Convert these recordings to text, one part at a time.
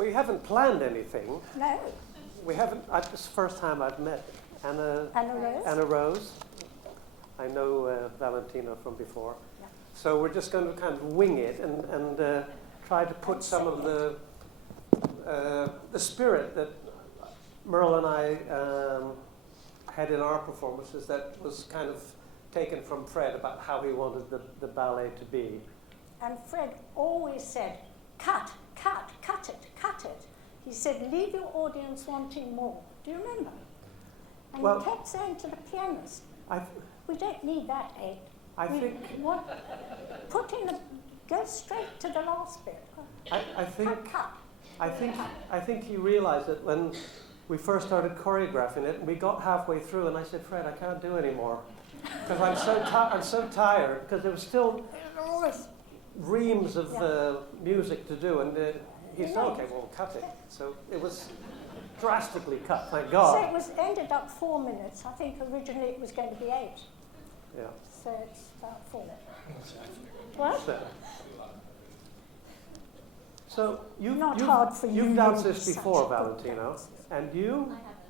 we haven't planned anything. No. We haven't. It's the first time I've met Anna Rose. I know Valentina from before. Yeah. So we're just going to kind of wing it and try to put some of the spirit that Merle and I had in our performances that was kind of taken from Fred about how he wanted the ballet to be. And Fred always said, cut it. He said, leave your audience wanting more. Do you remember? And he kept saying to the pianist, we don't need that, Ed. Go straight to the last bit. I think he realized that when we first started choreographing it, and we got halfway through, and I said, Fred, I can't do anymore. Because I'm so tired, because there was still reams of music to do, and he said, okay, well, cut it. So it was drastically cut, thank God. So it ended up 4 minutes. I think originally it was going to be 8. Yeah. So it's about 4. What? So you've danced this before, Valentino, and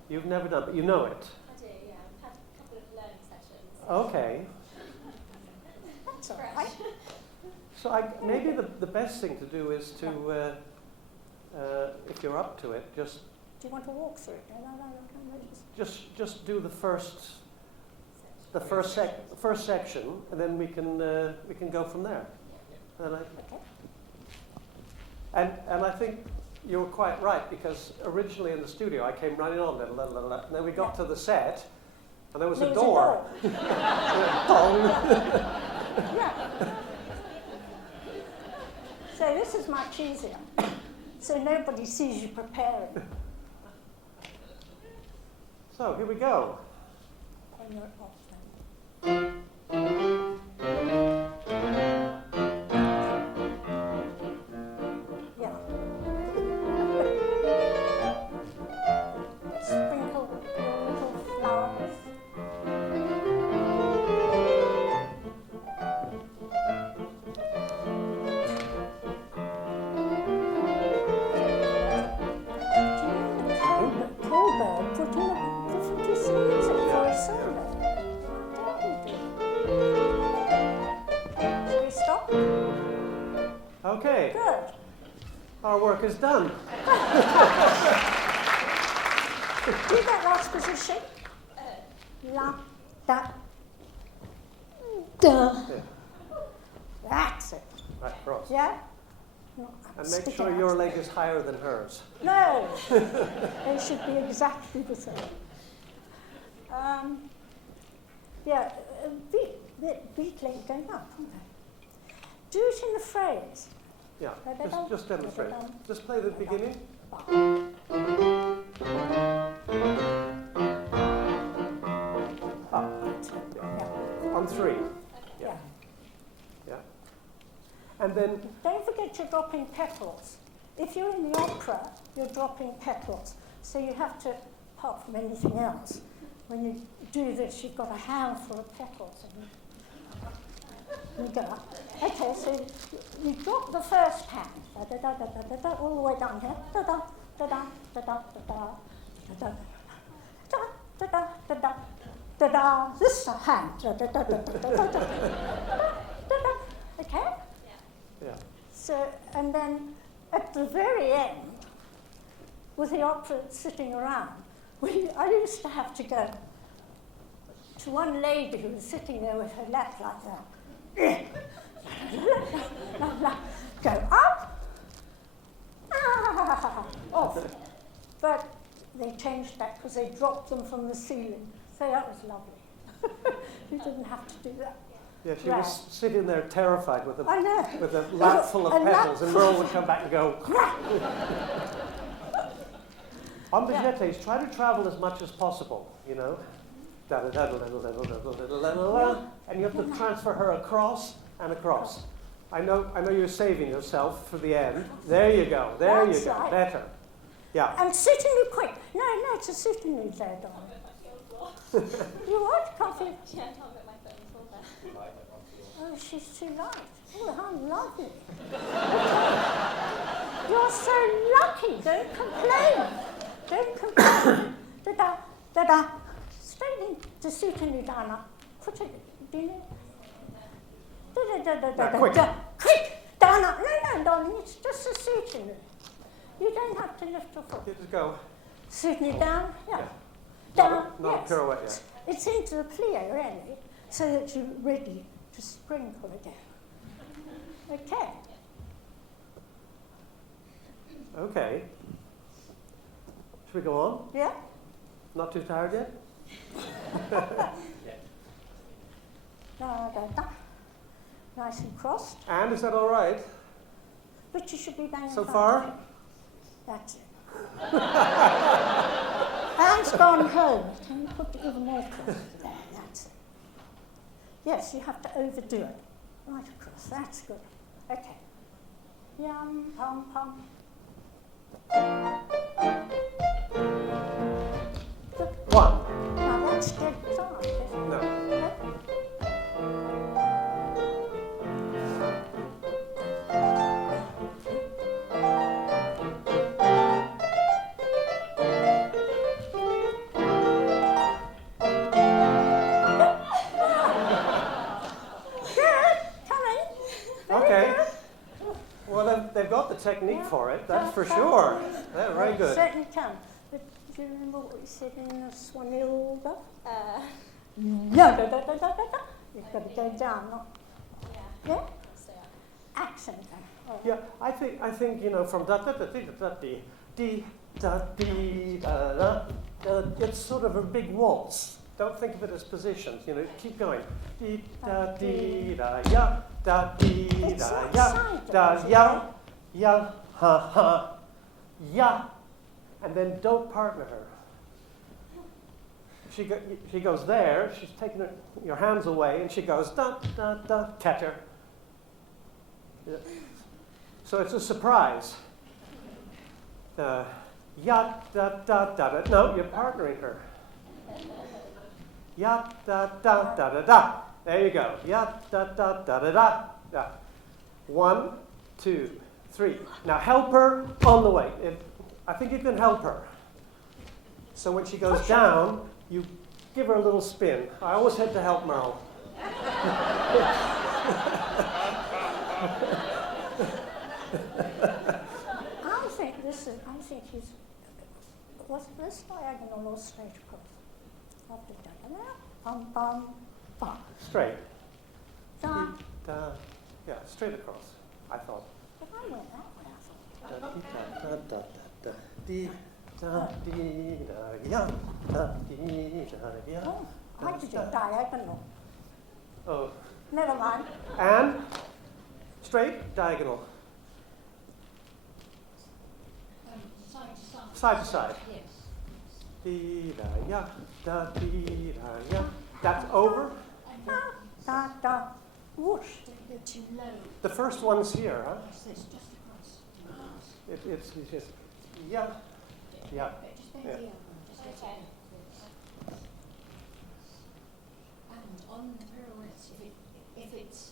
you've never done, but you know it. I do, yeah. I've had a couple of learning sessions. Okay. That's all right. So maybe the best thing to do is to, if you're up to it, just. Do you want to walk through it? No. Just do the first section, and then we can go from there. And I think you were quite right, because originally in the studio I came running on, and then we got to the set, and there was a door. Yeah. So this is much easier. So nobody sees you preparing. So here we go. And you're off then. Yeah. Sprinkle your little flowers. Colbert put in a different music for a solo. Shall we stop? Okay. Good. Our work is done. Do that last position. La, da, da. Yeah. That's it. Right, cross. Yeah? And make sure your leg is higher than hers. No, they should be exactly the same. Beat length going up, aren't they? Do it in the phrase. Yeah, just demonstrate. Just play the beginning. On 3. Yeah. Yeah. And then Don't forget you're dropping petals. If you're in the opera, you're dropping petals. So you have to, apart from anything else, when you do this, you've got a handful of petals. And you go up. Okay, so you drop the first hand, da da da da da da, all the way down here, da da da da da da da da da da da da da da. This hand, da da da da da da da da da. Okay. yeah. So, and then at the very end, with the opera sitting around, I used to have to go to one lady who was sitting there with her lap like that. Go up, off. But they changed that because they dropped them from the ceiling. So that was lovely. You didn't have to do that. Yeah, she was sitting there terrified with a lap full of petals, and Merle would come back and go. On the jetés, try to travel as much as possible, you know. And you have to transfer her across and across. I know you're saving yourself for the end. There you go. There you go. Right. Better. Yeah. And sitting you quick. No, it's a sitting you there, darling. You what? Coffee? Yeah, I can't get my foot on the floor there. Oh, she's too light. Oh, how lovely. You're so lucky. Don't complain. Don't complain. Da-da, da-da. Straight into suiting Dana. Put it, do you know? Da-da-da-da-da-da. Quick. Quick, Dana. No, darling, it's just a suiting. You don't have to lift your foot. Just go. Suiting down, yeah. Yeah. Down, Not a yes. pirouette yet. It's into the plie, really, so that you're ready to sprinkle again. Okay. Okay. Should we go on? Yeah? Not too tired yet? Da, da, da. Nice and crossed. And is that all right? But you should be banging So front far? of it. That's it. Hands gone home. Can you put it even more across? There, that's it. Yes, you have to overdo it. Right across, that's good. Okay. Yum, pum, pum. Good. One. Now that's dead time, isn't it? No. No? Okay. Well, they've got the technique for it, that's for sure. They're very good. Certainly can. But do you remember what we said in the Swanilda? No, da, da, da, da, da. You've got to go down, not yeah? So, Accent then. Oh. Yeah, I think you know, from da da da da da dee da dee da da da. It's sort of a big waltz. Don't think of it as positions. You know, keep going. Dee da dee da ya da dee It's da not ya side da dance, ya ya ha ha ya, and then don't partner her. She goes there. She's taking your hands away, and she goes da da da. Catch her. Yeah. So it's a surprise. Ya da da da da. No, you're partnering her. Ya da da da da da. There you go. Ya da da da da da. Da. 1, 2, 3. Now help her on the way. I think you can help her. So when she goes down, you give her a little spin. I always had to help Merle. I think he's, was this diagonal or straight across? After diagonal, pum pum pum. Straight. Da. Da. Yeah, straight across, I thought. But I went that way, I thought. Da da da da da dee da dee da ya da dee da ya. Oh, I did it diagonal. Oh, Never mind. and straight, diagonal, Side to side. side to side. Yes. Dee da ya da dee da ya. That's over. And Da da da. Whoosh. don't go too low. The first one's here, huh? Yes, this just across. It's just ya, ya. Just bend Yeah. the elbow. Just let it Okay. go. And on the pirouettes, if it's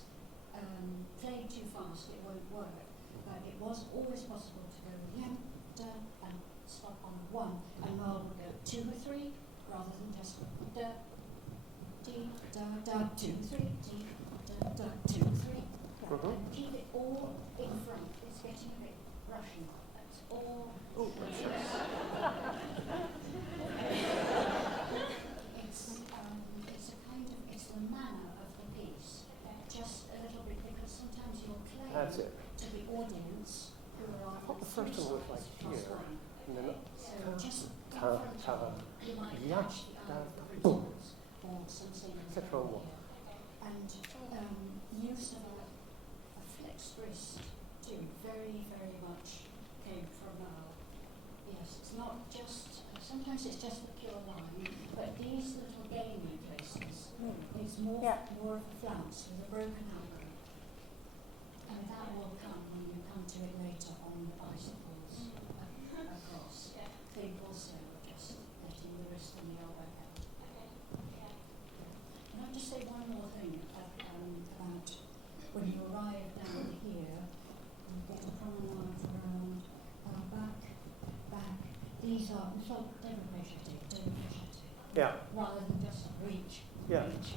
played too fast, it won't work. But it was always possible to go yam, da, and stop on 1, and Merle would go 2 or 3, rather than just da, dee, da, da, 2, 3, dee, da, da, 2, 3. Mhm. And keep it all in front. It's getting a bit Russian. That's all. It's a kind of, it's the manner of the piece. Just a little bit, because sometimes you're playing That's it. to the audience who are I thought the on first one was like three sides here, plus 1. and then So just in ta, front ta, of them, you might yeah, catch the eye of the boom. principals or something Set her on one. and use of a flexed wrist too, very, very much came from Merle. Yes, it's not just, sometimes it's just the pure line, but these little gamey places, it's more, Yeah. more of a flounce with a broken elbow. And that will come when you come to it later on the bicycles across. Think also of just letting the wrist and the elbow go. Can I just say one more thing about when you arrive down here, you get a promenade around these are so Yeah. rather than just reach. Yeah. Reach.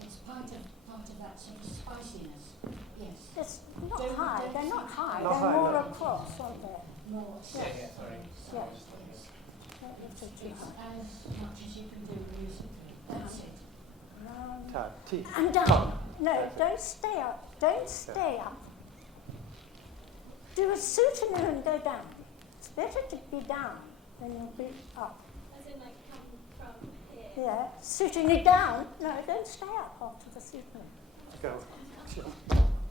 It's part of that sort of spiciness. Yes. It's not Don't- high. don't They're not think- high. Not They're high, more no. across, aren't they? More. Yes. Sorry. Yes. Yes. Don't lift it too It's high. as much as you can do musically. That's it. Round. Ta, ti, And down. ta. No, don't stay up. Don't stay up. Do a soutenue and go down. It's better to be down than you'll be up. As in, like, come from here. Yeah, soutenue down. No, don't stay up after the soutenue. Go.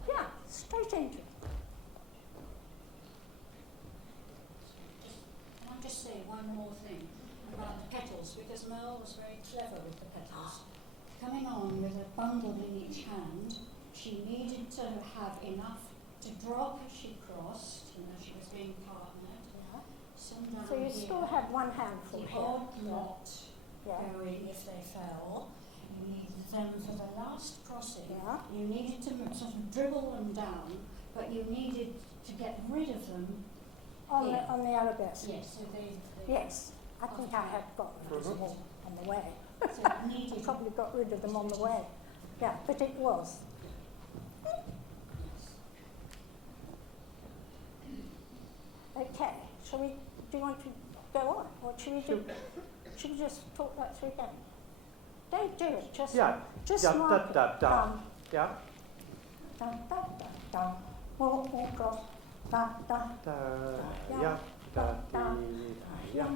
Yeah, straight into it. Can I just say one more thing about the petals, because Mel was very clever with the petals. Coming on with a bundle in each hand, she needed to have enough to drop as she crossed, she was being partnered. Yeah. Some down So you here, still had one handful the here. odd knot Yeah. going if they fell. You needed them for the last crossing. Yeah. You needed to sort of dribble them down, but you needed to get rid of them. On the arabesque. Yes, so they Yes, I think I have got rid of them all on the way. so it needed I probably got rid of them on the way. Yeah, but it was. Okay, shall we, do you want to go on? Or should we just talk that through again? Don't do it, just Yeah. just Yeah, mark it. da, da, da. Yeah. Dun, dun, dun, dun. Walk across. Da, da, Da, Yeah. yeah. Da, Da. di, yeah.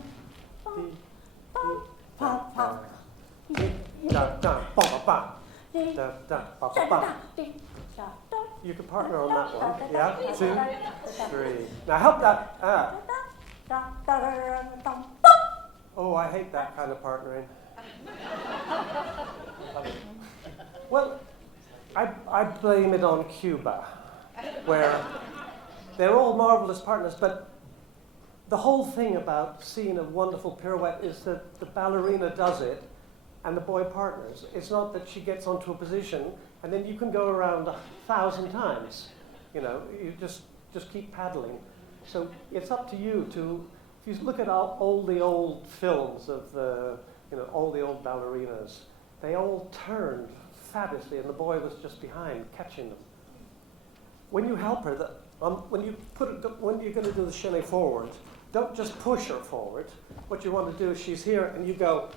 bum, Di, bum, pa, pa. da, da, ba, ba, ba. Di, Da, da, ba, da, ba, ba. da, di, da, da. You can partner on that one. Da, da, Yeah. da, 2, da, da, 3. Now help that. da, da, da, da, da, da. Oh, I hate that kind of partnering. Well, I blame it on Cuba, where they're all marvelous partners, but the whole thing about seeing a wonderful pirouette is that the ballerina does it and the boy partners. It's not that she gets onto a position and then you can go around 1,000 times. You know, you just keep paddling. So it's up to you to, if you look at all the old films of all the old ballerinas, they all turned fabulously and the boy was just behind catching them. When you help her, when you're going to do the chaîné forward, don't just push her forward. What you want to do is she's here and you go,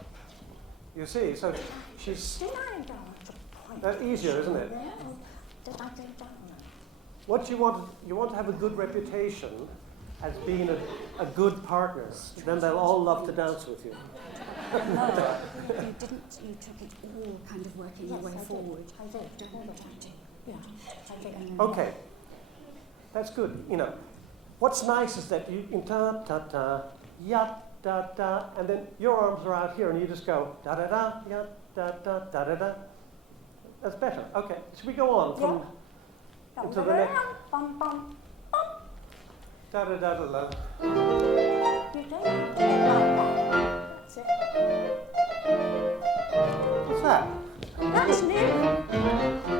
you see, so she's Did I go on to point? that's easier, isn't it? Yeah. Did I go down? What you want to have a good reputation as being a good partner. Then they'll all love to dance with you. You didn't, you took it all kind of working your way I forward. did. I did. All the time. Yeah, I did. And then Okay, that's good. You know, what's nice is that you can ta ta ta, ya da da, and then your arms are out here, and you just go da da da, ya da da da da da. That's better. Okay, should we go on from Bum, into the next bum, bum. da da da da da? You don't have to get like that. That's it. What's that? That's new.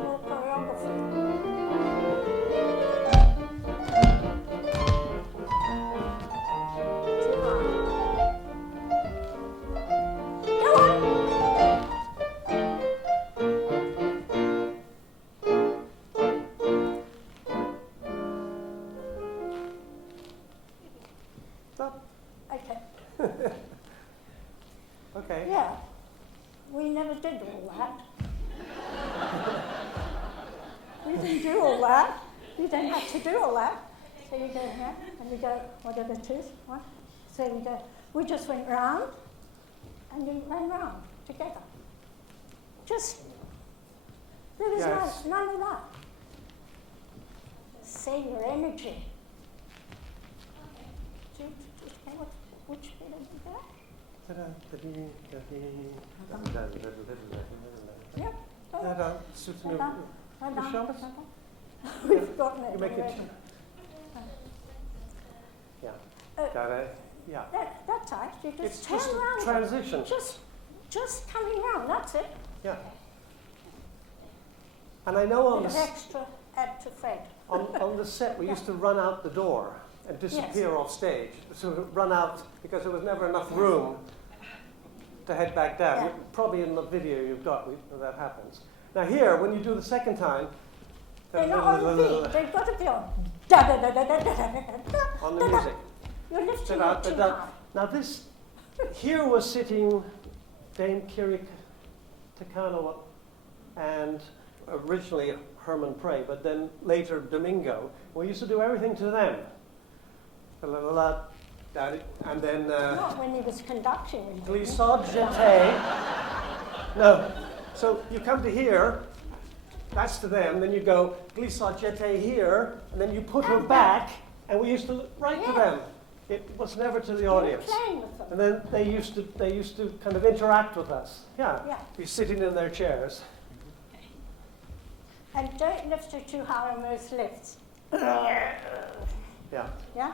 More choreography. Too high. Go on. Stop. Okay. Okay. Yeah. We never did all that. We didn't do all that. You don't have to do all that. So you go here and you go whatever it is. Right? So we go. We just went round and you ran round together. Just there was Yes. none of that. Save your energy. Which bit of that? Da-da, da-dee, da-dee, da-da-da-da-da-da-da-da. Yep. Oh, Da-da, suits me. da-da, You da-da, show us? da-da. We've gotten it You make it. already. Yeah. da-da, yeah. That's right. You just It's turn just a around. transition. Just coming round. That's it. Yeah. And I know on Bit of the, extra add to Fred. on the set we used to run out the door and disappear off stage. So run out because there was never enough room to head back down. Yeah. Probably in the video you've got that happens. Now here, when you do the second time, They're not on beat. They've got to be on. Da da da da da da da da. on the music. You're lifting Da, it da, too da. high. Now this, here was sitting Dame Kiri Takano and originally Herman Prey, but then later Domingo. We used to do everything to them. La, la, la, da, and then Not when he was conducting. Glissade Jeté. No. So you come to here, that's to them, then you go Glissade Jeté here, and then you put her back, and we used to write to them. It was never to the audience. Playing with them. And then they used to kind of interact with us. Yeah. Yeah. Be sitting in their chairs. And don't lift it too high on those lifts. Yeah. Yeah?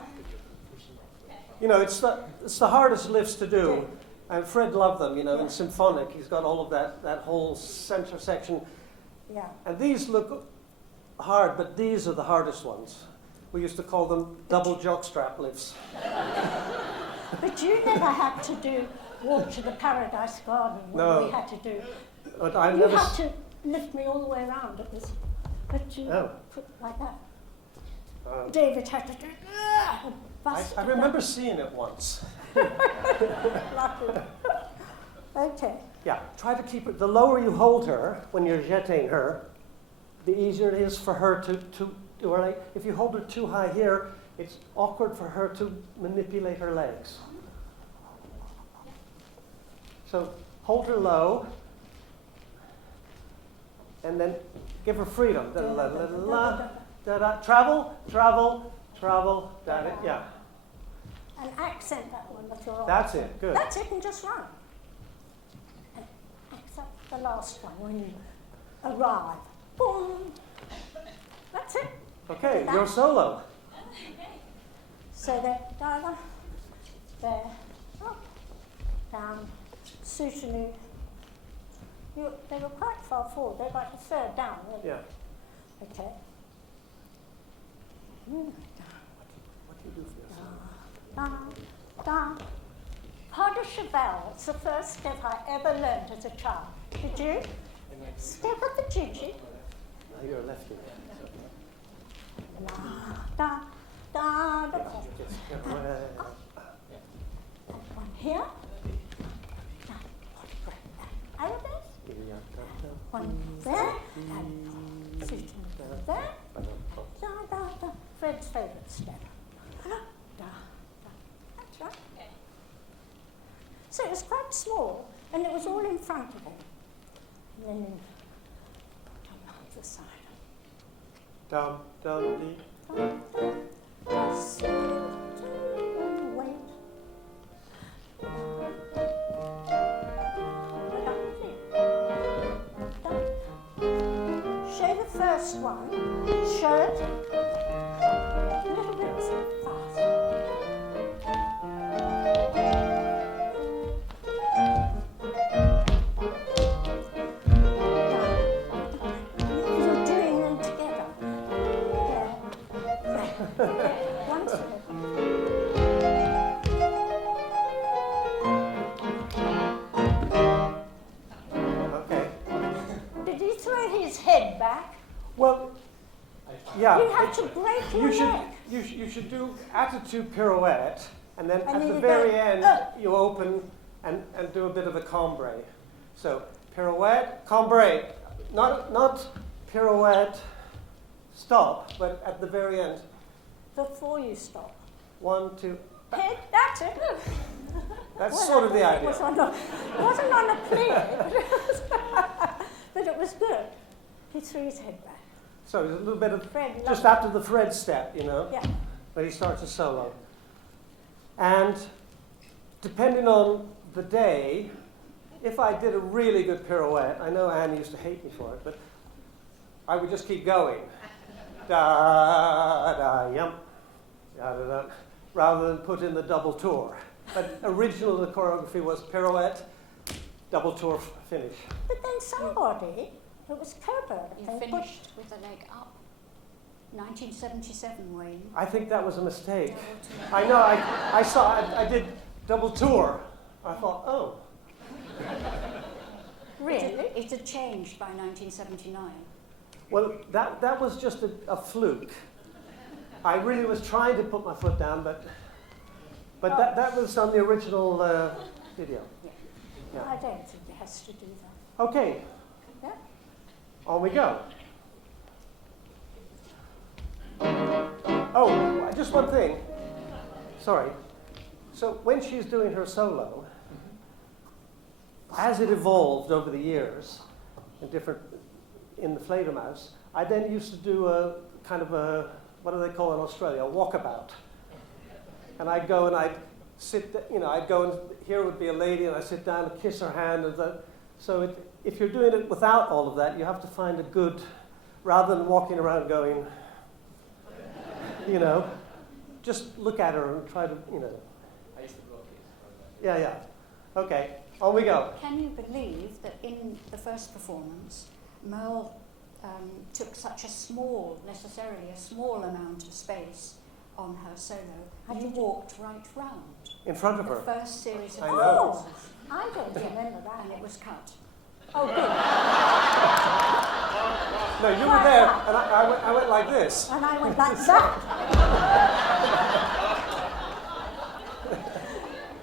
You know, it's the hardest lifts to do. And Fred loved them, you know, in Yeah. symphonic. He's got all of that whole center section. Yeah. And these look hard, but these are the hardest ones. We used to call them double jockstrap lifts. But you never had to do Walk to the Paradise Garden when No. we had to do. But I You never. had to lift me all the way around. It was, but you Oh. put like that. Uh, David had to do. I remember seeing it once. Okay. Yeah, try to keep it. The lower you hold her when you're jetting her, the easier it is for her to do her. Like, if you hold her too high here, it's awkward for her to manipulate her legs. So hold her low, and then give her freedom. Da, la, la, la, da, da. Travel, travel, travel. Da, yeah, And accent that one with your arm. that's it. Good. That's it, and just run. And accent the last one when you arrive. Boom. That's it. Okay, your solo. So they're down, there, up, down, suitably. They were quite far forward. They're like a third down, weren't they? Yeah. Okay. What do you do for yourself? Down, down. Pas de cheval. It's the first step I ever learned as a child. Did you? Step of the Gigi. Now you're a lefty. Da, da, da, da. One here. Arabesque. One there. And suitably there. Da, da, da. Fred's favourite step. Da, da. That's right. So it was quite small, and it was all in front of him. And then on the other side. Dum, dum, dee. Show the first one. Show it. A little bit fast. You're doing them together. One second. Okay. Did he throw his head back? Well, yeah. You have to break your neck. You should do attitude pirouette, and then And at then the you very go, end, you open and do a bit of a cambre. So pirouette, cambre. Not pirouette, stop, but at the very end. Before you stop. 1, 2. Head, that's it. That's Well, sort of the it idea. wasn't on a plea, but it was good. He threw his head back. So there's a little bit of Fred just loved after the Fred step, you know. Yeah. But he starts a solo. And depending on the day, if I did a really good pirouette, I know Anne used to hate me for it, but I would just keep going. Da, da, yum. Da, da, da. rather than put in the double tour. But originally the choreography was pirouette, double tour finish. But then somebody, it was Coburn, You they finished with the leg up. 1977, Wayne. I think that was a mistake. Double tour. I know, I did double tour. I thought, oh. really. It had changed by 1979. Well, that was just a fluke. I really was trying to put my foot down, but that was on the original video. Yeah. I don't think it has to do that. Okay, Yeah? on we go. Oh, just one thing. Sorry. So when she's doing her solo, as it evolved over the years, in the Fledermaus, I then used to do a kind of a, what do they call in Australia, a walkabout. And I'd go and I'd sit, I'd go and here would be a lady and I'd sit down and kiss her hand. So if you're doing it without all of that, you have to find a good, rather than walking around going, just look at her and try to, I used to block it. Yeah. Okay, on we go. Can you believe that in the first performance, Merle took such necessarily a small amount of space on her solo, and you walked right round In front of the her. first series of I know. performances, I don't remember and that. it was cut. Oh, good. No, you were there, and I went like this. And I went like that.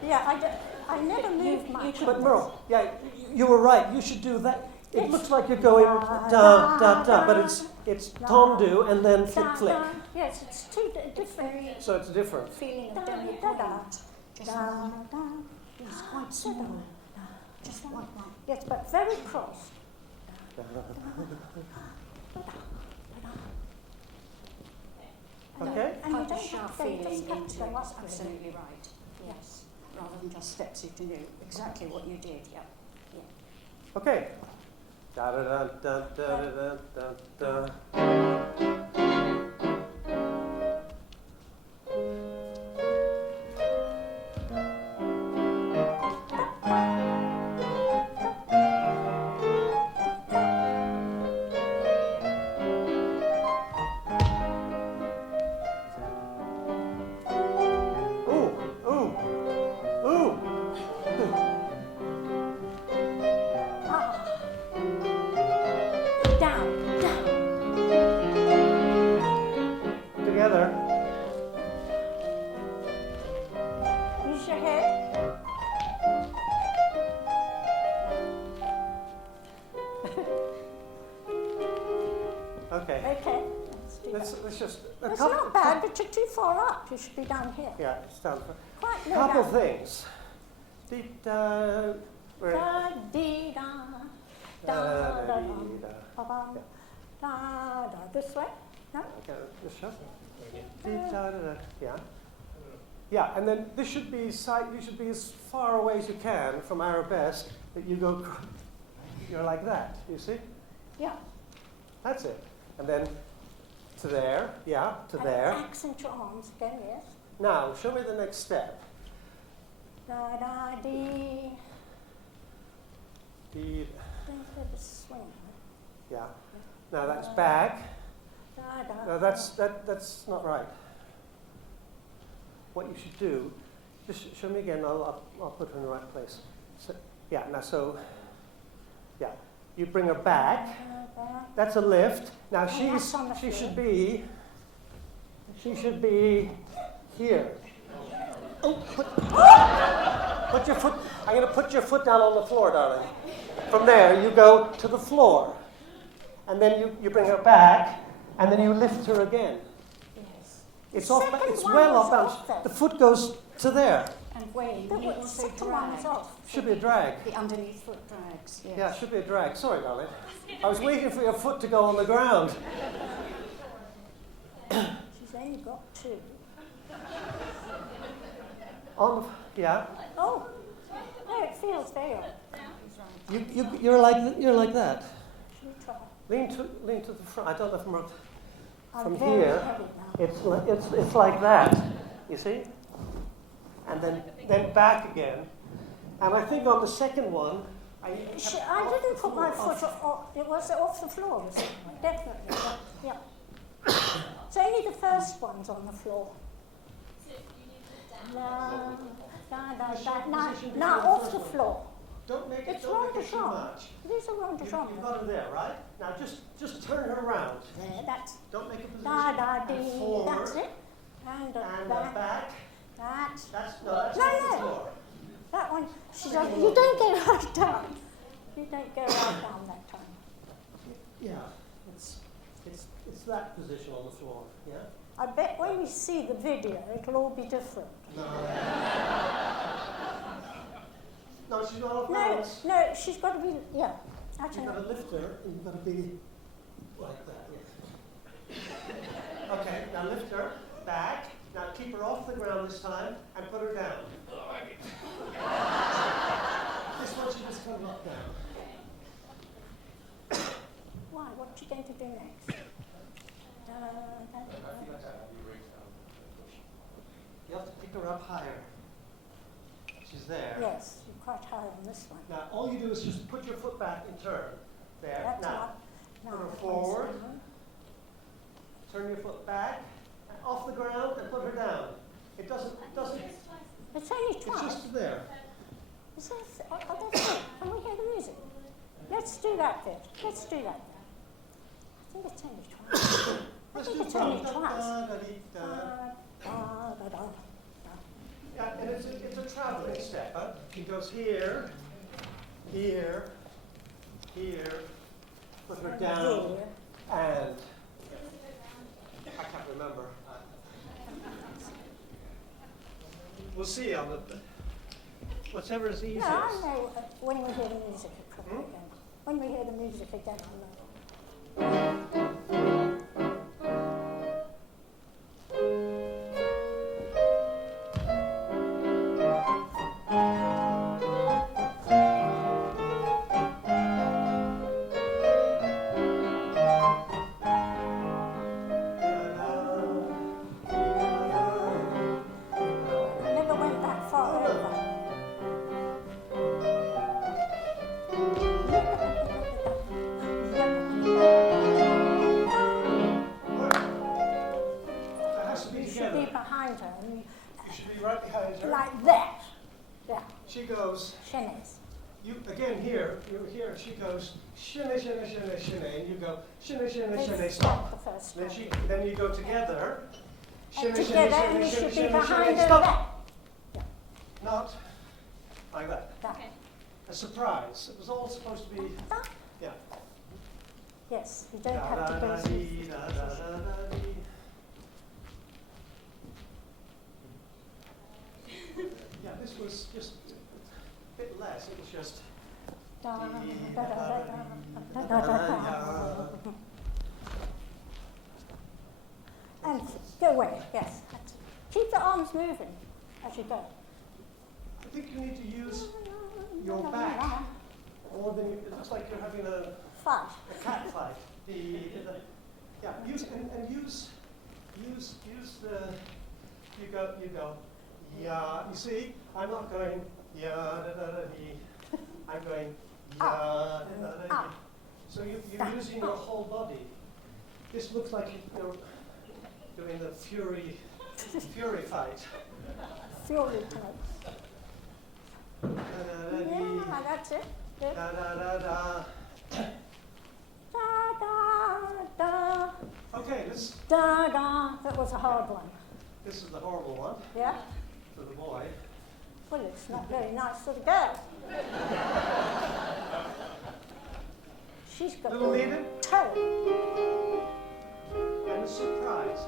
Yeah, I never moved much. But Merle, yeah, you were right. You should do that. It looks like you're going da da da, but it's tendu and then flick flick. Yes, it's two different. So it's different. Feeling of Da, da, demi-point. da, Just Da, one. da, It's quite small. Just one. yes, but very cross. Okay? And you Quite a don't sharp have to, you feeling just have into to it. go up with it. Absolutely right. Yes. Rather than just steps, you can do exactly what you did. Yeah. Okay. Da da da da da da da da. Down, down. Together. Use your head. Okay. Okay. Let's do that. Let's just It's not bad, but you're too far up. You should be down here. Yeah, it's down for Quite a low couple down. things. Dee da. Where? Da dee da. Da da da. Ba bum. Da da. This way? No? Okay, just shut. Dee da da da. Yeah. Yeah, and then this should be you should be as far away as you can from arabesque that you go. You're like that. You see? Yeah. That's it. And then to there. Yeah, to And there. accent your arms again, yes. Now, show me the next step. Da da dee. Dee. There's a bit of a swing. Yeah. Now that's back. Da da. No, that's not right. What you should do, just show me again. I'll put her in the right place. So, yeah. Now yeah. You bring her back. That's a lift. Now that's on the she floor. should be here. Oh, put your foot. I'm going to put your foot down on the floor, darling. From there, you go to the floor, and then you bring her back, and then you lift her again. Yes. It's The off. second It's one well was off off balance. then. The foot goes to there. And Wayne, The you also second one's dragged. off. Should be a drag. The underneath foot drags. Yes. Yeah, it should be a drag. Sorry, darling. I was waiting for your foot to go on the ground. She's only got two. Yeah. Oh, no, it feels there. You're like that. Should we try? Lean to the front. I don't know if I'm from very here. heavy now. It's like that. you see? And then back again. And I think on the second one, I didn't put my foot off, it was off the floor, was it? Definitely, yeah. It's only the first one's on the floor. So you need to No, off the floor. Don't make it, It's don't make it too rond-de-chambre. much. It is a rond-de-chambre. You've got her there, right? Now just turn her around. There, that's Don't make a position. da And dee. forward. That's it. And back. Back. That's That's no, off the no. floor. That one. She's on. You don't go right down. You don't go right down that time. Yeah, it's that position on the floor. Yeah. I bet when we see the video, it'll all be different. No. No, she's not off balance. No, she's got to be. Yeah. You've got to lift her, and you've got to be like that. Yeah. Okay, now lift her back. Now keep her off the ground this time and put her down. This one she just come up down. Why? What are you going to do next? You have to pick her up higher. She's there. Yes, you're quite high on this one. Now all you do is just put your foot back and turn. There. That's Now now put her it comes forward. down. Turn your foot back and off the ground and put her down. It doesn't. It's only It's twice. just there. Is this, that's it. Can we hear the music? Let's do that bit. Let's do that bit. I think it's only twice. I Let's think do it's only da, twice. da, da, dee, da. Yeah, and it's a traveling step. Huh? It goes here, here, here, put her down, and I can't remember. We'll see on the whatever is easiest. Yeah, I know when we hear the music again. When we hear the music again, I know. Never went that far over. It has to be You should together. be behind her, and You should be right behind her. like that. Yeah, She goes. chenes. You again here. You're here. And she goes shine, shine, shine, shine, and you go shine, shine, shine, Let's stop. stop the first Then one. then you go together. And together, and you should be behind her stop. there. Not like that. That. A surprise. It was all supposed to be. That. Yeah. Yes, you don't have to go Da-da-da-dee, da-da-da-da-dee. Yeah, this was just a bit less. It was just. da, da, da, da, da, da, da, da. And go away, yes. That's it. Keep the arms moving as you go. I think you need to use your back more than you. It looks like you're having a Fight. cat fight. Yeah, use and use the. You go. Yeah, you see, I'm not going. Yeah, da da da dee. I'm going. Yeah, da da da dee. So you're using your whole body. This looks like you're doing the fury fight. Fury type. Da da da dee. Yeah, that's it. Good. Da da da da. Da, da, da, Okay, this da, da. That was a hard one. is the horrible one Yeah? for the boy. Well, it's not very nice for the girl. She's got Little the needed toe. and a surprise.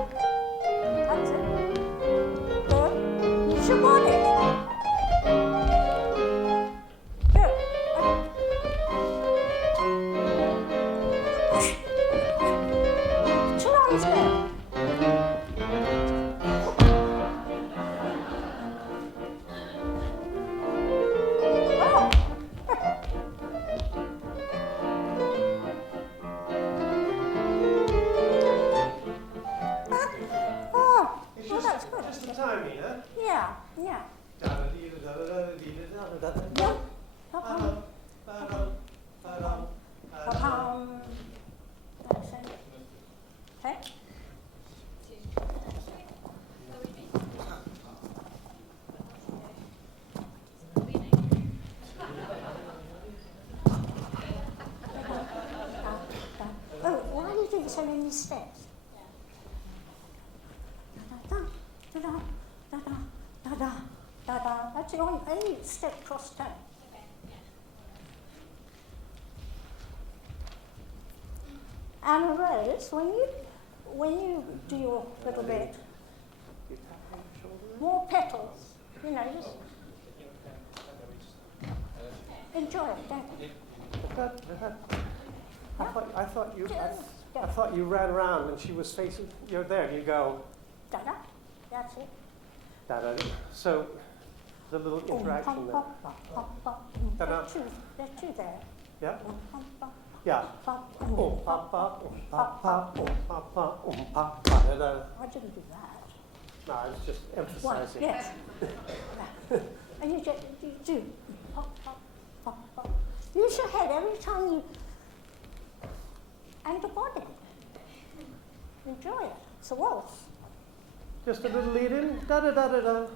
That's it. Good. Use your body. Good. Two arms there. many steps? Da da da da da da da da da. That's the only step cross tone. Okay, yeah. And a rose, when you do your little bit, You tap on the shoulder. more petals, you know, just enjoy it, don't you? I thought you ran around and she was facing. You're there. You go. Da da. That's it. Da da. So the little interaction there. Da-da. There are two there. Yeah. Yeah. Oh, pa pa, oh, pa pa, oh, pa pa, oh, pa pa. Da-da. I didn't do that. No, I was just One, emphasizing. yes. And you do pop, pop, pop, pop. Use your head every time you, and the body. Enjoy it. It's a waltz. Just a little lead in. Da da da da da.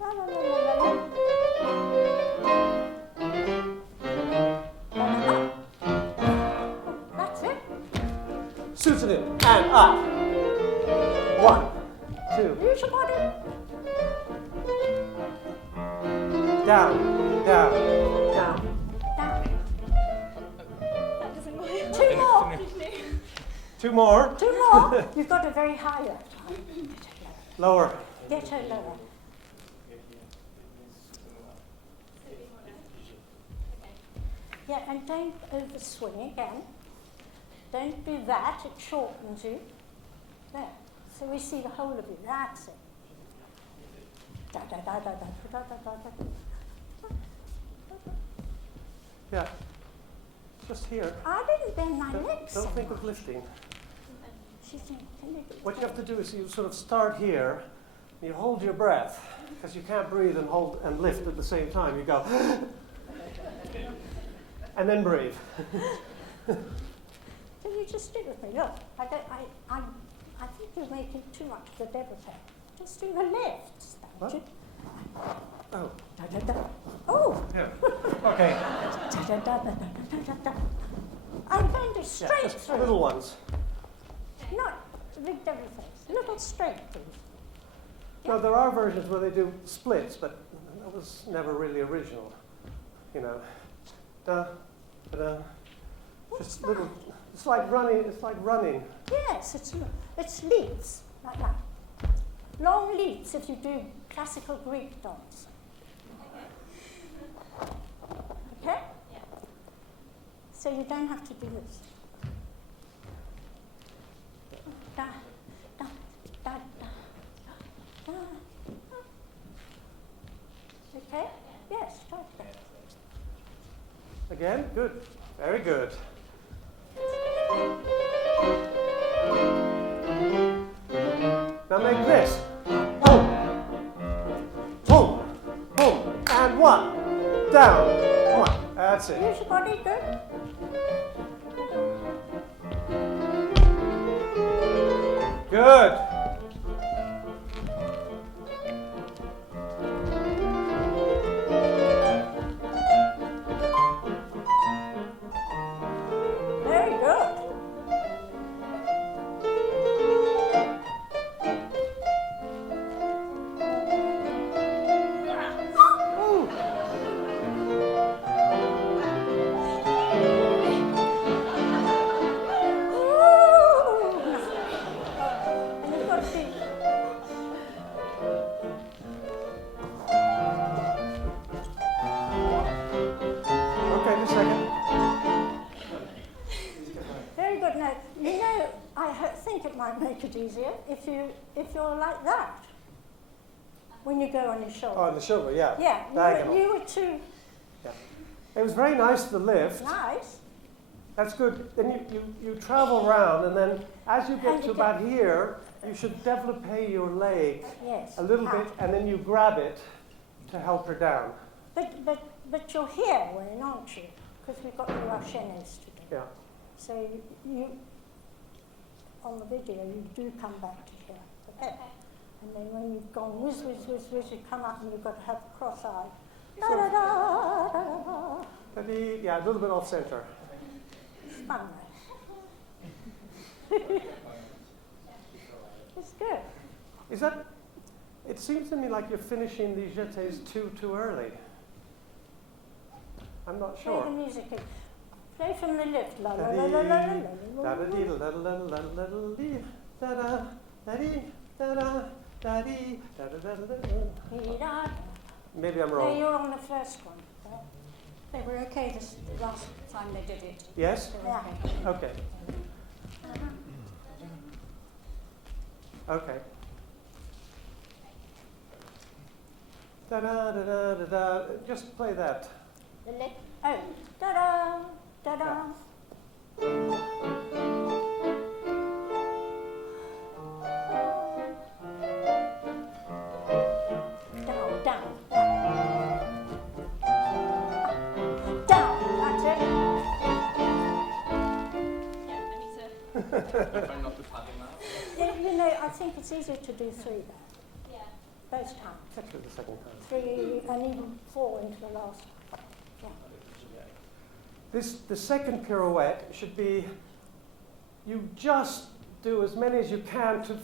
La, la, la, la, la, la. That's it. Susan it and up. 1, 2. Use your body. Down, down, down. Down. That doesn't work. Two more. 2 more. Two more. You've got a very high that time. Lower. Get her lower. Yeah, and don't overswing again. Don't do that, it shortens you. There. So we see the whole of you. That's it. Da da da da da da da da da. Yeah. Just here. I didn't bend my Don't, legs. so don't think much. of lifting. She's saying, can you do What you that? have to do is you sort of start here. You hold your breath because you can't breathe and hold and lift at the same time. You go, and then breathe. Can you just do it with me? Look, I think you're making too much of the développé. Just do the lifts, don't What? you? Oh, Da da da. Oh. yeah. Okay. Da da da da da da da. I'm going to Yeah, straight just through. little ones. Not big développés. Little straight through. No, there are versions where they do splits, but that was never really original. You know, da, da. What's Just that? little. It's like running. It's like running. Yes, it's leaps like that. Long leaps if you do classical Greek dance. Okay? Yeah. So you don't have to do this. Da, da, da, da, da. Okay? Yes, try it. Again, good. Very good. Now make this. Boom. Boom. Boom. And 1. Down. 1. That's it. Use your body, good. Good. Very good. Ooh. And you've got to be. Okay, just a second. Very good. Now, you know, think it might make it easier if you're like that when you go on your shoulder. Oh, on the shoulder, yeah. Yeah, Diagonal. you were too It was very nice to lift. nice. That's good. Then you travel around, and then as you get And to you about here, you should développer your leg Yes. a little Ah. bit, and then you grab it to help her down. But you're here, Wayne, aren't you? Because we've got the enchaînés to do. Yeah. So you, on the video, you do come back to here. Okay? And then when you've gone whiz, whiz, whiz, whiz, you come up and you've got to have a cross eye. Da, da, da, da, da, da. Yeah, a little bit off center. It's fun, though. It's good. Is that? It seems to me like you're finishing these jetés too early. I'm not Play sure. the music. Play from the lift. La la la la la la la la. Maybe I'm No, wrong. you're on the first one. They were okay the last time they did it. Yes? They were okay. Okay. Okay. Da da da da da da. Just play that. The lift. Oh, da-da, da-da. Down, down, down. Down, that's it. Yeah, I need to. Try not to paddle now. You know, I think it's easier to do 3 there, Yeah. both times. Actually, the second time. 3 and even 4 into the last. The second pirouette should be, you just do as many as you can to Yeah,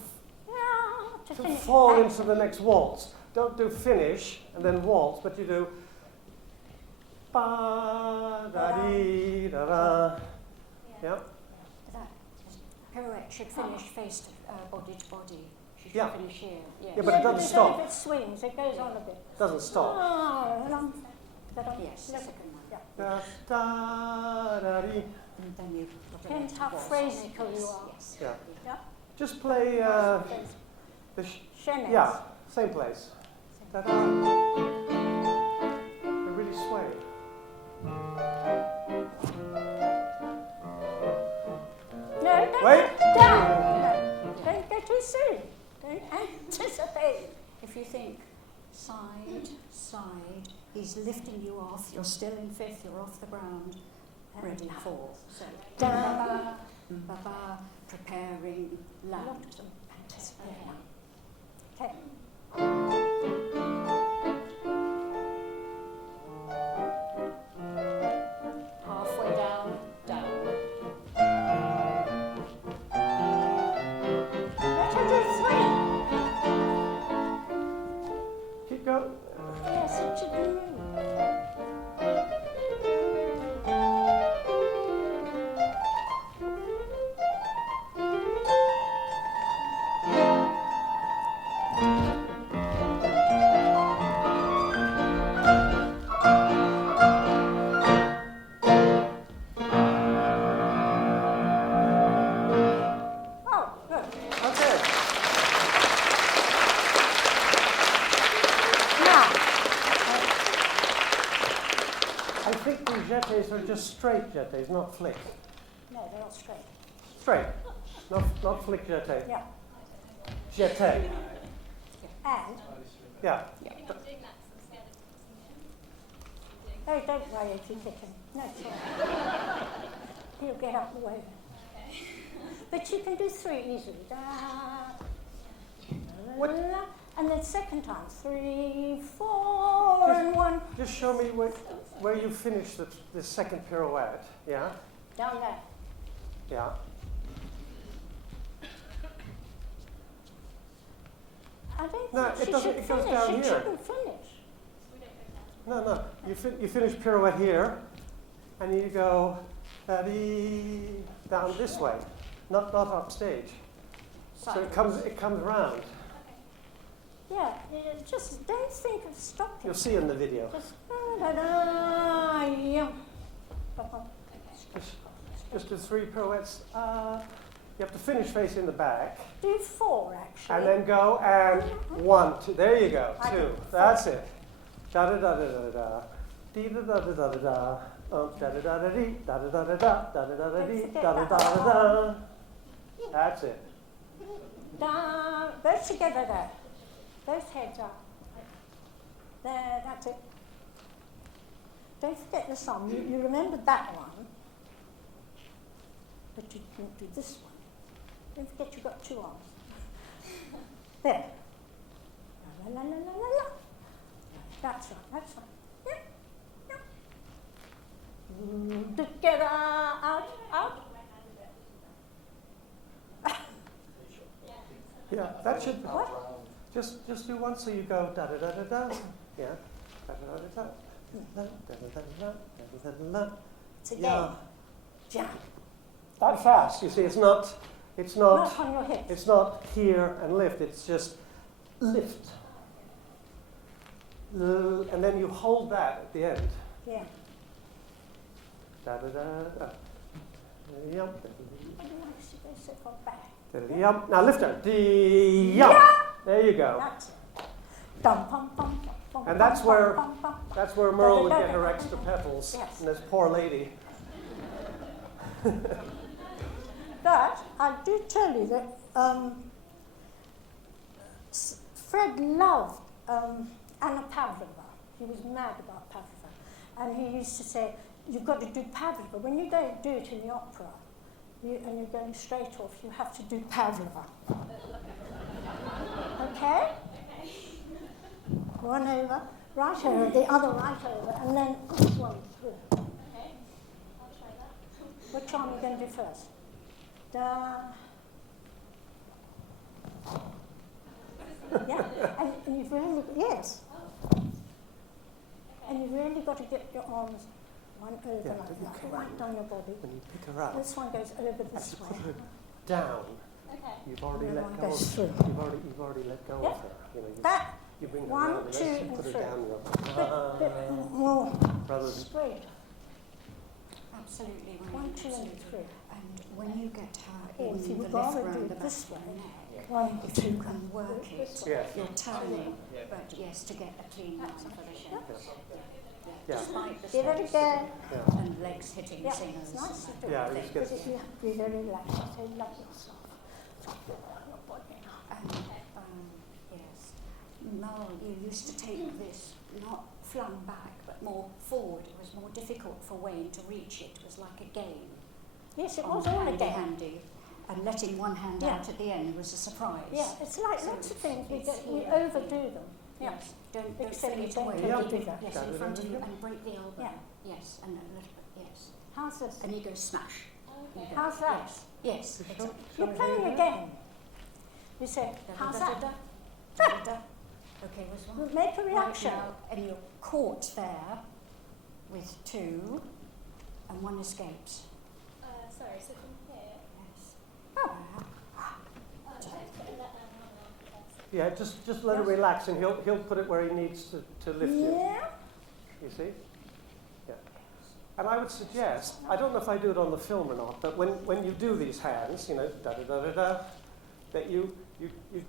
to finish. fall into the next waltz. Don't do finish and then waltz, but you do ba da dee da da. Yeah. That pirouette should finish face to body to body. She should Yeah. finish here. Yes. Yeah, but it doesn't it's stop. only if it swings, it goes on a bit. Doesn't stop. Yes, the second one. Yeah. Da da da dee. And then you Depends how phrasical you are. Yes. Yeah. Yeah. Just play the Chenet. yeah, same place. Da da. They really sway. No, don't Wait. go down. No, don't go too soon. Don't anticipate. If you think side, side, he's lifting you off, you're still in fifth, you're off the ground, ready for. So, Down. ba-ba, preparing, land, anticipating. Okay. Halfway down, down. Let her do 3. Keep going. Yes, it should be moved. Oh, good. Okay. Now, I think the jetés are just straight jetés, not flick. no, they're all straight. Straight. Not flick jeté. Yeah. Jeté. And, Yeah. You're not doing that because I'm scared of crossing him. oh, don't worry if you kick him. No, it's all right. He'll get out the way. Okay. But you can do 3 easily. Da, What? la, la, and then second time, 3, 4, and 1. Just show me where you finish the second pirouette. Yeah? Down there. Yeah. I don't No, think it she doesn't- should it goes finish. down She here. shouldn't finish. We don't go down. No. You finish pirouette here, and you go da-dee, down this way, not upstage. So it comes round. Yeah, just don't think of stopping. You'll see in the video. Just da-da-da, yeah. Just do 3 pirouettes. You have to finish facing the back, Do 4 actually. and then go and 1, 2. There you go. I 2. did 4. That's it. Da da da da da da. Dee da da da da da da. Da da da da dee. Da da da da da. Da da da da dee. Da da da da da. That's it. Down, both together there. Both heads up. There, that's it. Don't forget the song. You remembered that one, but you didn't do this one. Don't forget you've got 2 arms. There. La la la la la la. That's right, that's right. Yeah, yeah. Together, out, out. Yeah, that should. What? Just do one. So you go da da da da da. Yeah. Da da da da da. Da da da da da da da. It's again. Yeah. Jump. That fast. You see, it's not. It's not. Not on your hips. It's not here and lift. It's just lift. And then you hold that at the end. Yeah. Da da da da. Yum. What do you like to go so far back? Yum. Now lift her. Yum. There you go. That's it. Dum, pum, pum, pum, And that's pum, where- pum, pum, pum. That's where Merle would get her extra petals. Yes. And this poor lady. But I do tell you that Fred loved Anna Pavlova. He was mad about Pavlova. And he used to say, you've got to do Pavlova. When you don't do it in the opera, and you're going straight off, you have to do Pavlova. Okay? One over, right over, the other right over, and then this one through. Okay, I'll try that. Which one are you going to do first? Da. Yeah, and you've really, yes. And you've really got to get your arms one over Yeah, like you that, can. right down your body. When you pick her up, This one goes over this just way. put her down. Okay. You've already And let one go. goes Of, through. you've already let go Yeah. of her. You know, That you bring her one, around and two, then you and put her three. down. You're bit more rather than straight. Absolutely. One, two, and three. And when you get her Or in if the you lift would rather round do the it back this of way, the neck, one, if two, you can work it, yes. you're turning, Yeah. but yes, to get a clean line for the shin. Yeah. Despite the give it space again. Yeah. and legs hitting Yeah, singers. it's nice to do. Yeah, you But just get. if you have to be very relaxed, so love yourself. Your body. And, yes, Mel, you used to take this not flung back, but more forward. It was more difficult for Wayne to reach it. It was like a game. Yes, it on was all a handy game. handy, and letting one hand Yeah. out at the end was a surprise. Yeah, it's like So lots of things, we, it's we here. overdo them. Yeah. Yes, don't Except fling you it don't away. overdo that. Yes, in front of you and break the elbow. Yeah. Yes, and a little bit, yes. How's this? And you go smash. You Okay. go, How's that? Yes, yes. exactly. You're playing a game. You say, how's that? Da-da-da-da. Okay, was one. Make a reaction. Right now, and you're caught there with two, and one escapes. Sorry, so from here. Yes. Oh. Let's put that down one arm. Yeah, just let her Yes. relax, and he'll put it where he needs to lift you. Yeah. You see? Yeah. And I would suggest, I don't know if I do it on the film or not, but when you do these hands, you know, da da da da da, that you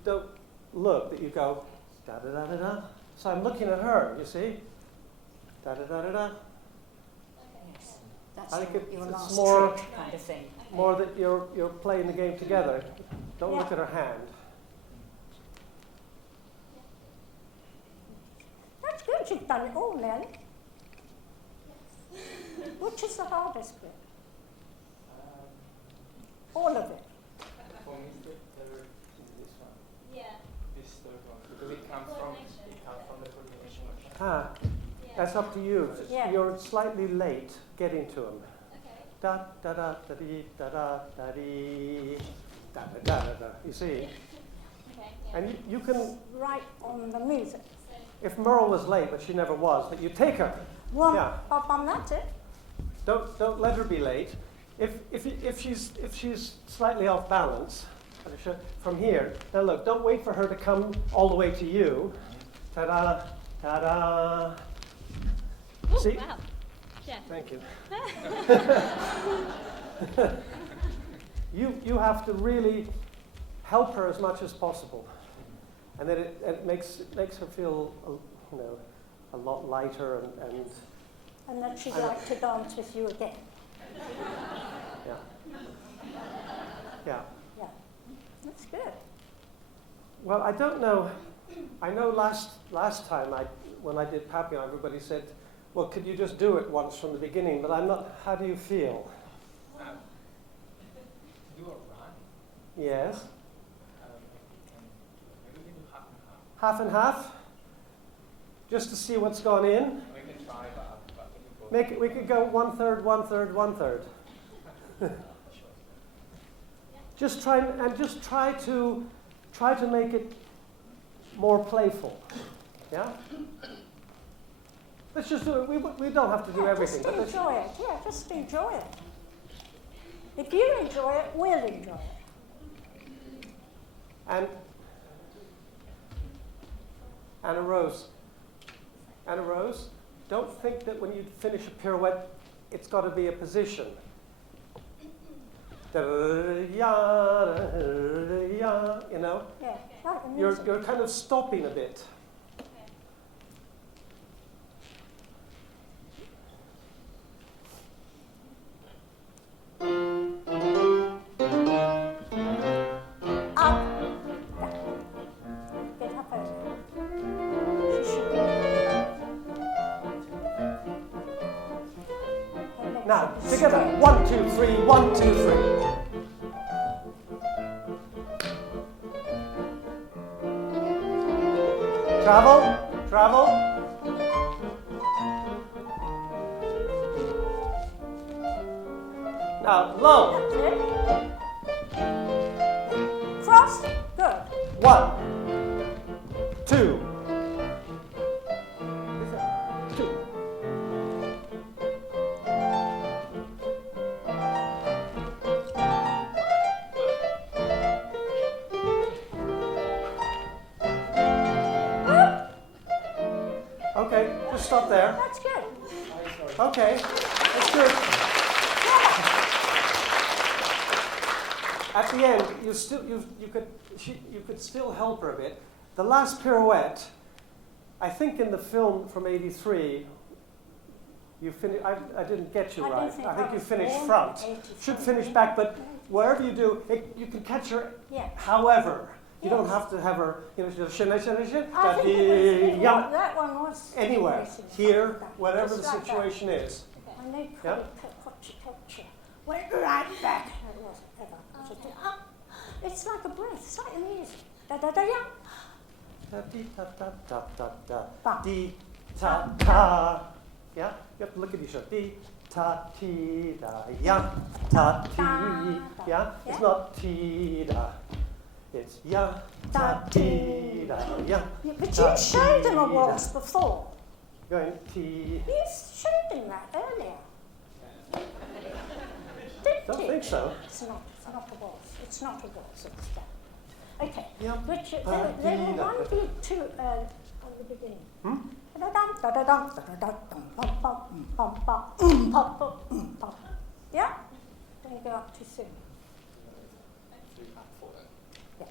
don't look, that you go da da da da da. So I'm looking at her, you see? Da da da da da. Yes. That's I think your it's last more- trick kind of thing. More that you're playing the game together. Don't Yeah. look at her hand. That's good, you've done it all, Nelly. Which is the hardest bit? All of it. For me, it's the third, this one, Yeah. this third one, because it comes from the coordination of Ah, Yeah. that's up to you. Yeah. You're slightly late getting to him. Okay. Da da da da dee da da da dee da da da da da. You see? Okay. Yeah. And you can, Right on the music. So, if Merle was late, but she never was, that you take her. One, Yeah. bum, that's it. Don't let her be late. If she's slightly off balance, from here. Now look, don't wait for her to come all the way to you. Ta-da, ta-da. Ooh, See? wow. Yeah. Thank you. You have to really help her as much as possible, and then it makes her feel a lot lighter and And then she'd I know. like to dance with you again. yeah. Yeah. Yeah. That's good. Well, I don't know. I know last time when I did Papillon, everybody said, "Well, could you just do it once from the beginning?" But I'm not. How do you feel? do a run. Yes. Maybe we can do half and half. Half and half. Just to see what's gone in. We can try, but we can go. Make it. We could go 1/3, 1/3, 1/3. Sure. Just try to try to make it more playful. Yeah? Let's just do it. We don't have to do everything. Just enjoy it. Yeah, just enjoy it. If you enjoy it, we'll enjoy it. And Anna Rose, don't think that when you finish a pirouette, it's got to be a position. You know? Yeah, like the You're music. kind of stopping a bit. Up. Get up over. She should be. And make Now, sure together. straight. 1, 2, 3, 1, 2, 3. Travel. Now, low. That's it. Cross. Good. 1, 2. 2. Okay, just stop there. That's good. Okay, that's good. At the end, you could still help her a bit. The last pirouette, I think in the film from '83, you finish. I didn't get you I don't right. think I think I you was finished born front. in 83. Should finish back, but wherever you do, you can catch her. Yeah. However, you don't Yes. have to have her. You know, I think that one was anywhere, racing. here, Like that. whatever the Just like that. situation is. And they Yeah. call it culture. Went right back. It wasn't ever. It's like a breath. It's like the music. Da da da ya. Da dee da da da da da. Ba. Dee ta ta. Yeah, you have to look at each other. Dee ta ti da ya ta ti. Da. Yeah, it's Yeah. not ti da. It's ya ta Da ti da ya. Yeah, but ta you showed them a ti waltz da. before. Going ti. You showed them that earlier. Didn't Don't you? think so. It's not a waltz. It's not a waltz. It's that. Okay. Yeah. Richard, Ba, there dee, were da, one da. beat too on the beginning. Hmm? Da-da-dum, da-da-dum, da-da-dum, bum, bum, bum, bum, bum, bum, bum. Yeah? Don't go up too soon. Yeah.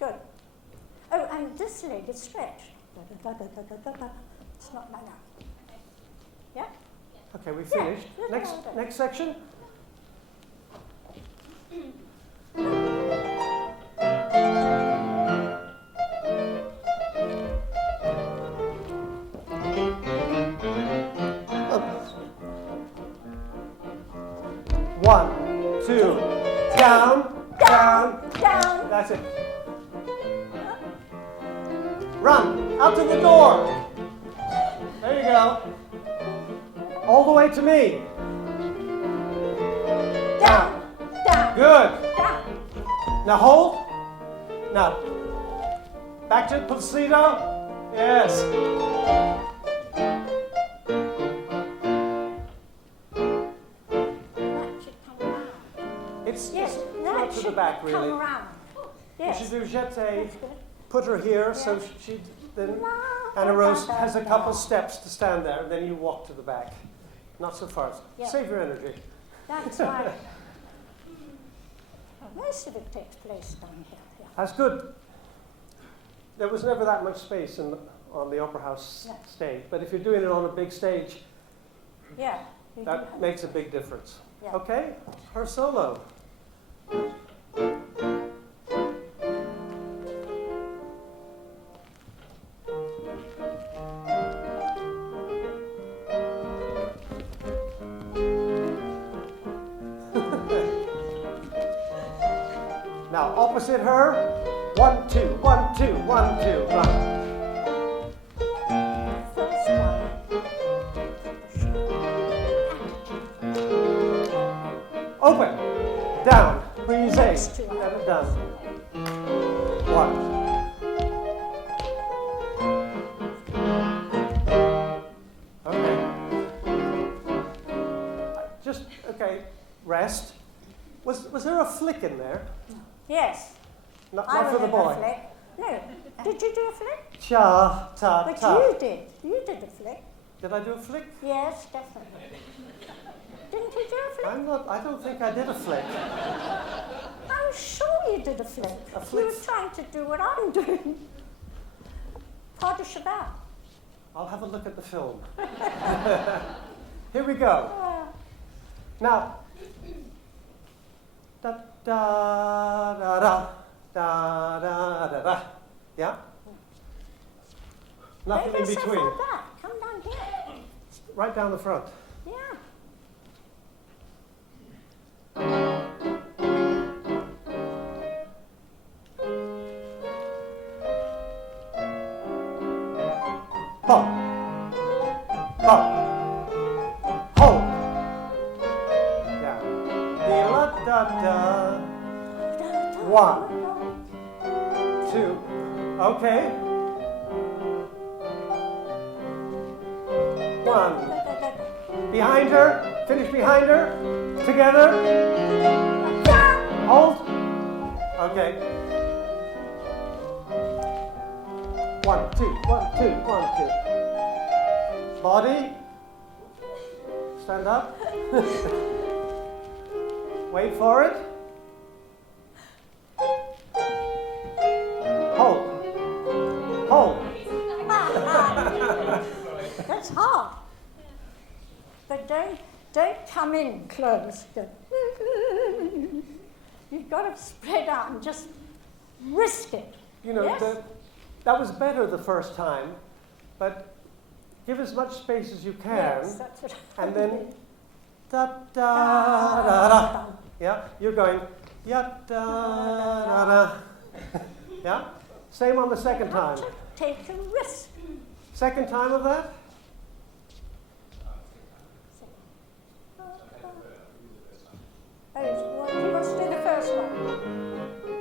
Good. Oh, and this leg is stretched. Da-da-da-da-da-da-da. It's not like that. Yeah? Okay, we Yeah, finished. look Next, at that. next section. One, two, down, down. Down. That's it. Run out to the door. There you go. All the way to me. Down. Down. Good. Down. Now hold. Now, back to Placido. Yes. That should come around. It's Yes, not that to the should back come really. around. You Yes. should do jeté. That's good. Put her here, so Yeah. she then La, Anna da, Rose da, has a da, couple da. steps to stand there, and then you walk to the back. Not so fast. Yeah. Save your energy. That's right. Most of it takes place down here. Yeah. That's good. There was never that much space on the Opera House No. stage, but if you're doing it on a big stage, Yeah. You do that have- makes a big difference. Yeah. Okay, her solo. Now opposite her, 1, 2, 1, 2, 1, 2, run. First one. Open, down, brise, Next to her. done. 1, okay. Rest. Was there a flick in there? Yes. Not I for the was in boy. a flick. No. Did you do a flick? Cha, ta, But ta. you did. You did a flick. Did I do a flick? Yes, definitely. Didn't you do a flick? I don't think I did a flick. I'm sure you did a flick. A flick. You were trying to do what I'm doing. Pas de cheval. I'll have a look at the film. Here we go. Now, da da da da da da da da. Yeah? Nothing in Don't go so between. far back. Come down here. Right down the front. Yeah. Pop. Pop. Hold. Yeah. Da-da-da. 1, 2. Okay. 1. Behind her. Finish behind her. Together. Hold. Okay. 1, 2, 1, 2, 1, 2. Body. Stand up. Wait for it. Hold. Hold. That's hard. But don't come in close. You've got to spread out and just risk it. You know, Yes? that was better the first time, but give as much space as you can, Yes, that's what and then da da da da. Yeah, you're going ya da da da. Yeah, same on the second time. Take a risk. Second time of that. Oh, he wants to do the first one.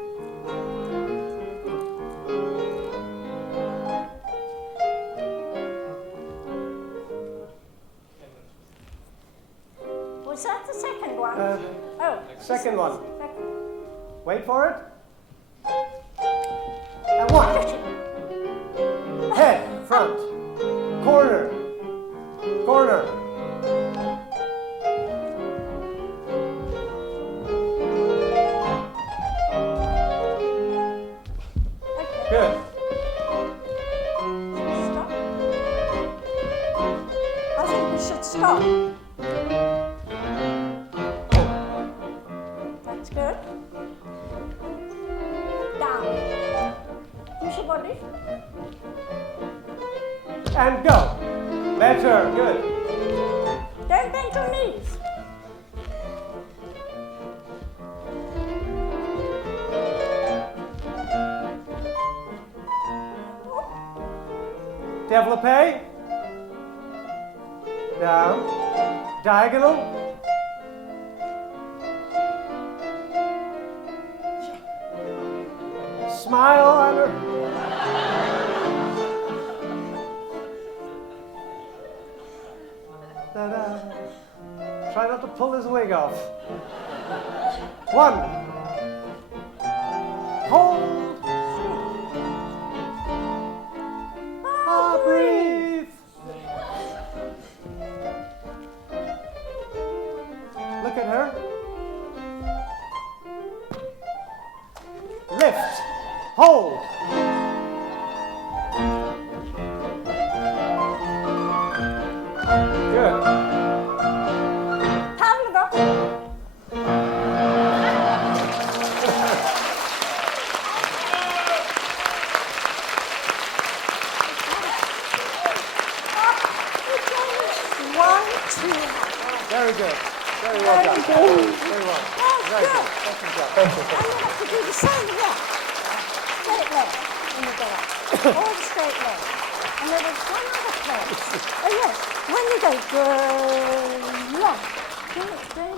Was that the second one? Oh, Second one. second. Wait for it. And 1. Head, front, corner, corner. Okay. Good. Stop. I think we should stop. That's good. Down. Use your body. And go. Better. Good. Don't bend your knees. Développé. Down. Diagonal. Smile on her. Ta-da. Try not to pull his wig off. 1. Hold. Breathe. Look at her. Lift. Hold. Good. Pavlova. One, two. Very good. Very well done. Very good. Very well. That's Very good. good. Excellent job. Thank you. And you have to do the same again. Straight leg when you go up. All the straight leg. And there was one other place. Oh yes, when you go long.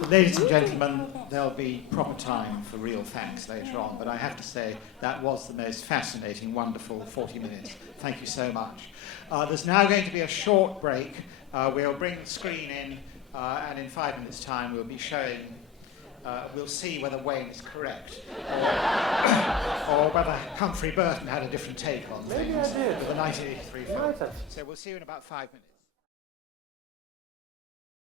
Ladies and gentlemen, there'll be proper time for real facts later on, but I have to say that was the most fascinating, wonderful 40 minutes. Thank you so much. There's now going to be a short break. We'll bring the screen in and in 5 minutes' time we'll be showing, we'll see whether Wayne is correct, or whether Humphrey Burton had a different take on Maybe things I did. with the 1983 film. Might have. So we'll see you in about 5 minutes.